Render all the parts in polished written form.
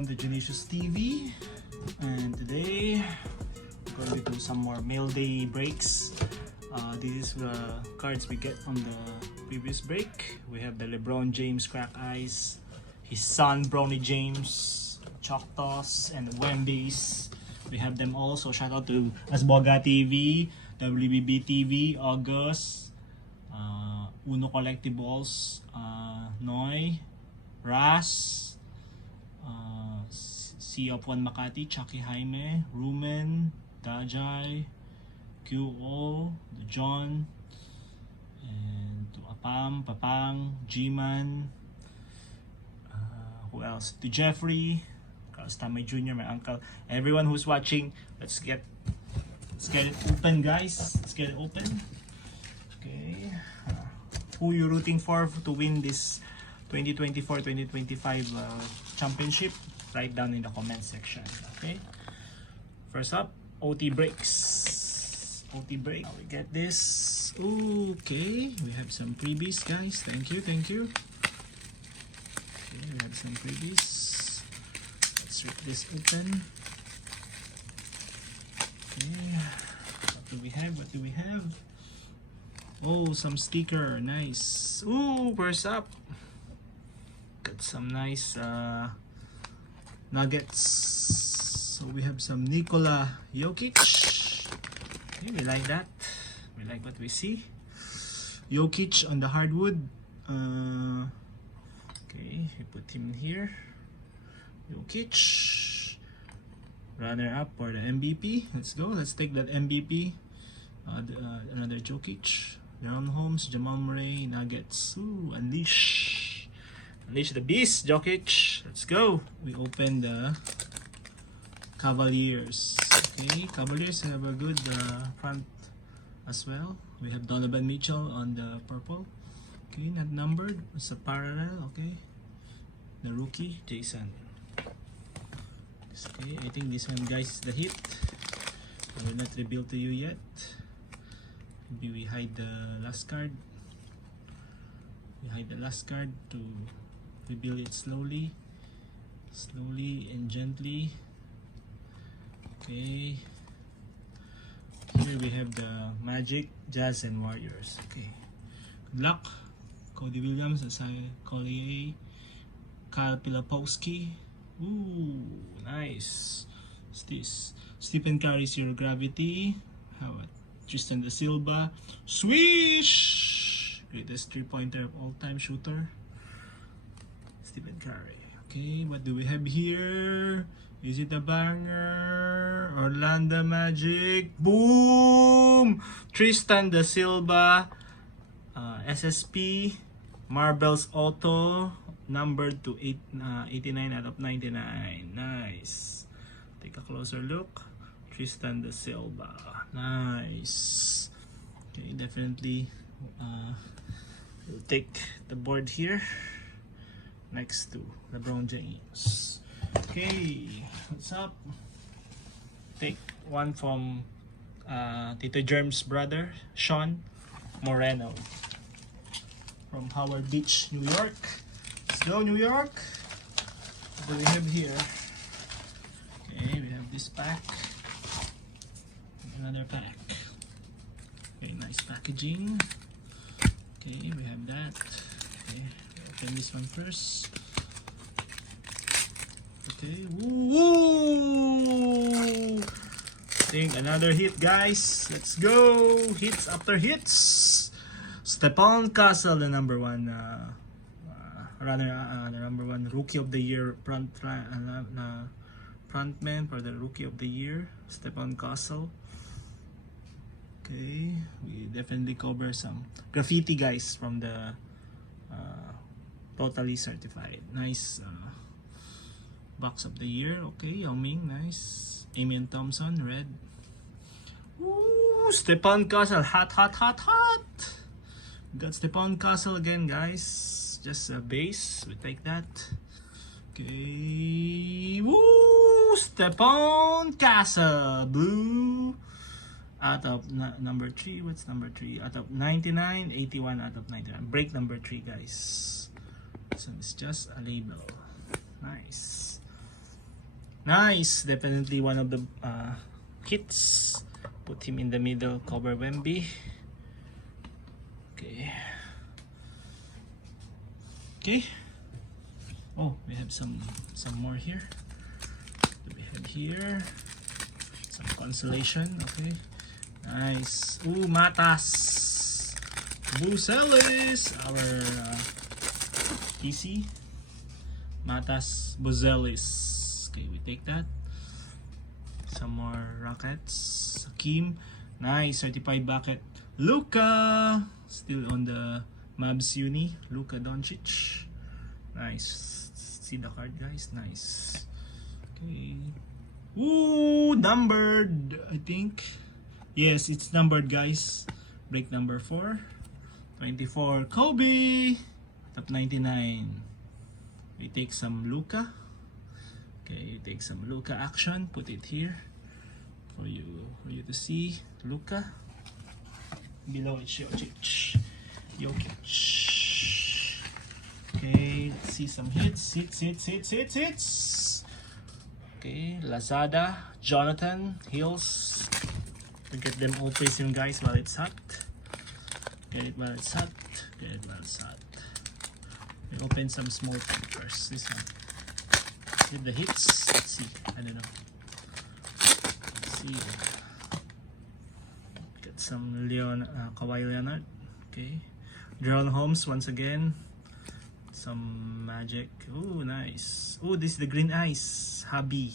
welcome to Junicious TV. And today we're going to do some more mail day breaks. These is the cards we get from the previous break. We have the LeBron James Crack Eyes, his son Bronny James, Choctaws, and the Wembies. We have them all, so shout out to Asboga TV, WBB TV, August, Uno Collectibles, Noy, Ras, Sea of One Makati, Chucky Jaime, Rumen, Dajay, QO, John, and to Apam, Papang, G-Man, who else? To Jeffrey, Carlos Tamay Jr., my uncle, everyone who's watching. Let's get it open, guys. Let's get it open. Okay, who you rooting for to win this 2024-2025 championship? Write down in the comment section. Okay, first up, OT breaks. OT break. Now we get this. Okay, we have some freebies, guys. Thank you. Okay, we have some freebies. Let's rip this open. Okay, what do we have? Oh, some sticker. Nice. Ooh, first up, got some nice nuggets. So we have some Nikola Jokic. Okay, we like that. We like what we see. Jokic on the hardwood. Okay, we put him in here. Jokic, runner up for the MVP. Let's go. Let's take that MVP. Another Jokic. Jerome Holmes, Jamal Murray, Nuggets. Ooh, unleash the beast, Jokic. Let's go. We open the Cavaliers. Okay, Cavaliers have a good front as well. We have Donovan Mitchell on the purple. Okay, not numbered. It's a parallel. Okay, the rookie Jason. Okay, I think this one, guys, is the hit. I will not reveal to you yet. Maybe we hide the last card. We hide the last card to reveal it slowly and gently. Okay, here we have the Magic, Jazz, and Warriors. Okay, good luck. Cody Williams, Asai Collier, Kyle Pilapowski. Ooh, nice. What's this? Stephen Curry, Zero Gravity. How about Tristan Da Silva? Swish! Greatest three-pointer of all-time shooter, Stephen Curry. Okay, what do we have here? Is it a banger? Orlando Magic. Boom! Tristan Da Silva. SSP. Marvel's Auto. Numbered to 89 out of 99. Nice. Take a closer look. Tristan Da Silva. Nice. Okay, definitely we'll take the board here next to LeBron James. Okay, what's up? Take one from Tito Germ's brother, Sean Moreno, from Howard Beach, New York. Let's go, New York. What do we have here? Okay, we have this pack. Another pack. Okay, nice packaging. Okay, we have that. Okay, open this one first. Okay, woo! I think another hit, guys. Let's go! Hits after hits. Stephon Castle, the number one the number one rookie of the year frontman for the rookie of the year, Stephon Castle. Okay, we definitely cover some graffiti, guys, from the Totally Certified. Nice box of the year. Okay, Yao Ming, nice. Amen Thompson, red. Woo! Stephon Castle, hot. Got Stephon Castle again, guys. Just a base, we take that. Okay, woo! Stephon Castle, blue. Out of number 3, what's number 3? Out of 99, 81 out of 99. Break number 3, guys. So it's just a label. Nice. Nice, definitely one of the hits. Put him in the middle, cover Wemby. Okay. Okay. Oh, we have some more here. We have here some consolation. Okay. Nice. Ooh, Matas. Buzelis, our PC. Matas Buzelis. Okay, we take that. Some more Rockets. Hakeem. Nice, certified bucket. Luka. Still on the Mavs uni. Luka Doncic. Nice. See the card, guys. Nice. Okay. Ooh, numbered, I think. Yes, it's numbered, guys. Break number 4. 24. Kobe. Top 99. We take some Luka. Okay, you take some Luka action. Put it here for you to see. Luka. Below it's Jokic. Okay, let's see some hits. Hits. Okay, Lazada, Jonathan, Hills. We get them all prison, guys, while it's hot. Get it while it's hot. We open some small thing first. This one. With the hits. Let's see. I don't know. Let's see. Get some Kawhi Leonard. Okay. Jerome Holmes once again. Some Magic. Oh, nice. Oh, this is the green ice. Hobby.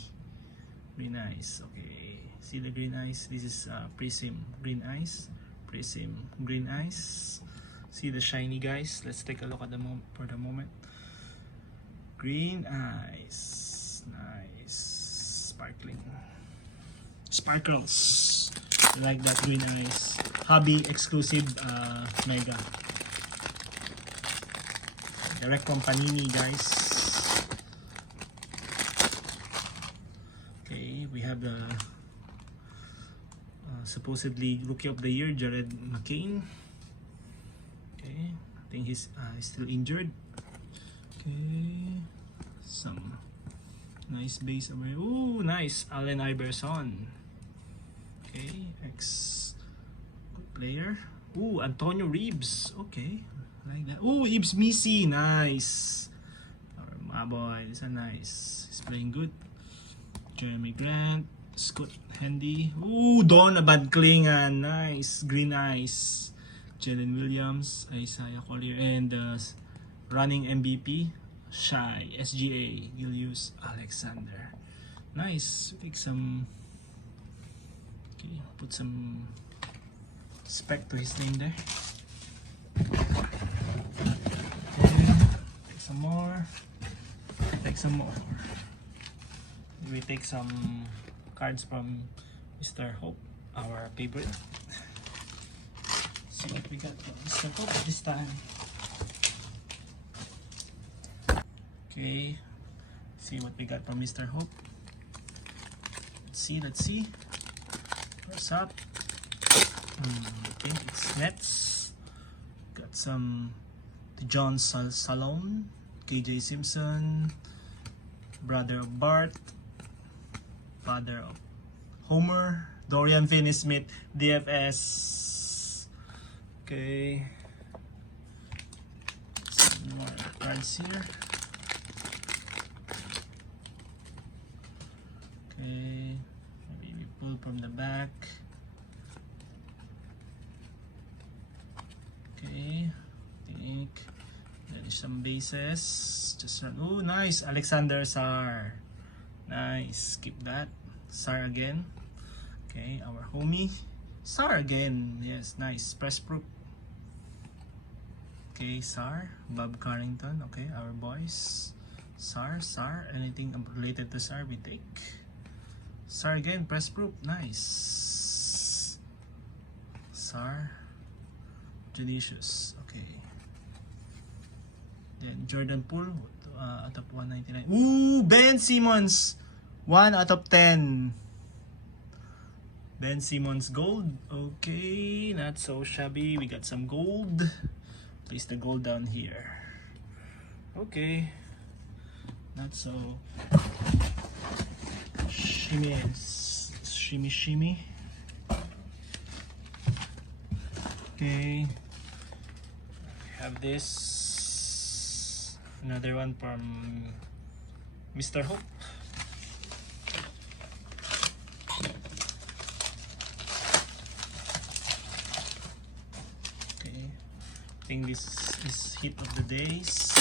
Green ice. Okay. See the green ice? This is Prism. Green ice. Prism. Green ice. See the shiny, guys? Let's take a look at for the moment. Green ice. Nice. Sparkling. Sparkles. I like that green ice. Hobby exclusive mega. Direct from Panini, guys. Okay, we have the supposedly Rookie of the Year, Jared McCain. Okay, I think he's still injured. Okay, some nice base away. Ooh, nice, Allen Iverson. Okay, good player. Ooh, Antonio Reeves. Okay. Like that. Oh, Ibs Missy, nice. My boy, this is nice. He's playing good. Jeremy Grant, Scott Hendy. Ooh, Don Abadklingan, nice. Green Ice. Jalen Williams, Isaiah Collier, and running MVP, Shy, SGA, Julius Alexander. Nice. Take some. Okay, put some spec to his name there. Take some more. We take some cards from Mr. Hope, our favorite. See what we got from Mr. Hope this time. Okay, see what we got from Mr. Hope. Let's see. What's up? I think it's Nets. Got some John Salone, KJ Simpson, brother of Bart, father of Homer, Dorian Finney-Smith, DFS. Okay. Some more cards here. Okay. Maybe we pull from the back. Okay. Think. There's some bases. Just run. Oh, nice. Alexander Sarr. Nice. Keep that. Sarr again. Okay, our homie. Sarr again. Yes, nice. Press proof. Okay, Sarr. Bob Carrington. Okay, our boys. Sarr. Anything related to Sarr, we take. Sarr again. Press proof. Nice. Sarr. Judicious. Okay. Then Jordan Poole out of 199. Ooh, Ben Simmons. 1 out of 10. Ben Simmons gold. Okay, not so shabby. We got some gold. Place the gold down here. Okay. Not so shimmy. Okay. I have this. Another one from Mr. Hope. Okay. I think this is hit of the days.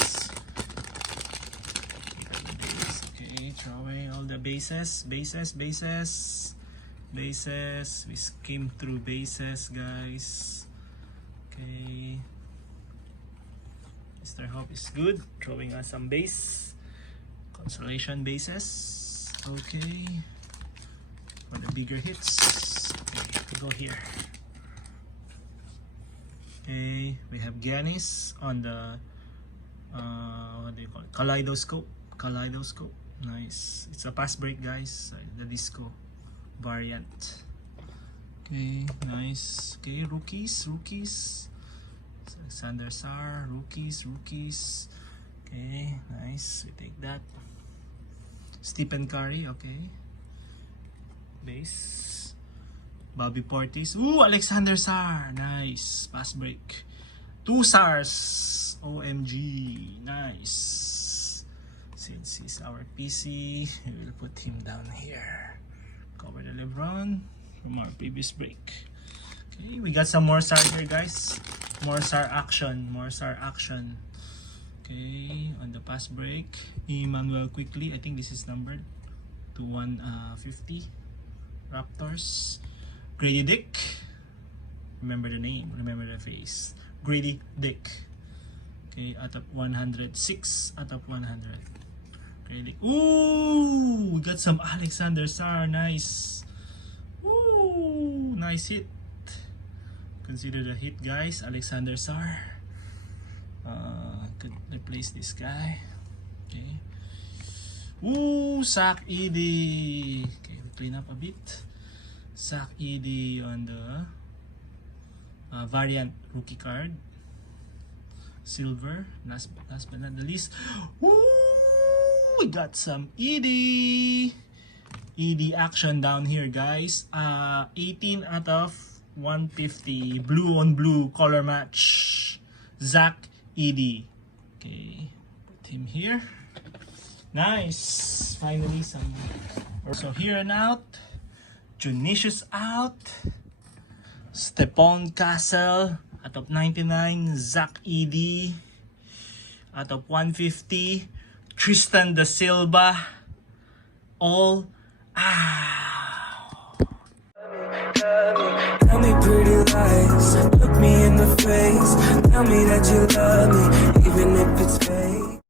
Okay, throwing all the bases. We skim through bases, guys. Okay. Mr. Hope is good, throwing us some base. Consolation bases. Okay. For the bigger hits. Okay, we go here. Okay, we have Giannis on the what do you call it? Kaleidoscope. Nice. It's a pass break, guys. The disco variant. Okay, nice. Okay, rookies. Alexander Sarr, rookies. Okay, nice. We take that. Stephen Curry, okay. Base. Bobby Portis. Ooh, Alexander Sarr. Nice. Pass break. 2 stars. OMG. Nice. Since he's our PC, we will put him down here. Cover the LeBron from our previous break. Okay, we got some more SAR here, guys. More SAR action. Okay, on the pass break, Emmanuel quickly. I think this is numbered to 150. Raptors. Grady Dick. Remember the name, remember the face. Grady Dick. Okay, out of 106 out of 100. Grady Dick. Ooh, we got some Alexander Sarr. Nice. Ooh, nice hit. Consider the hit, guys. Alexander Sarr. Could replace this guy. Okay. Ooh, Zach Edey. Okay, we'll clean up a bit. Zach Edey on the variant rookie card. Silver. Last but not the least. Ooh, we got some Edey action down here, guys. 18 out of 150. Blue on blue color match. Zach Edey. Okay, put him here. Nice. Finally some. So here and out. Junicius out. Stephon Castle out of 99. Zach Edey out of 150. Tristan Da Silva. All out. Tell me pretty lies.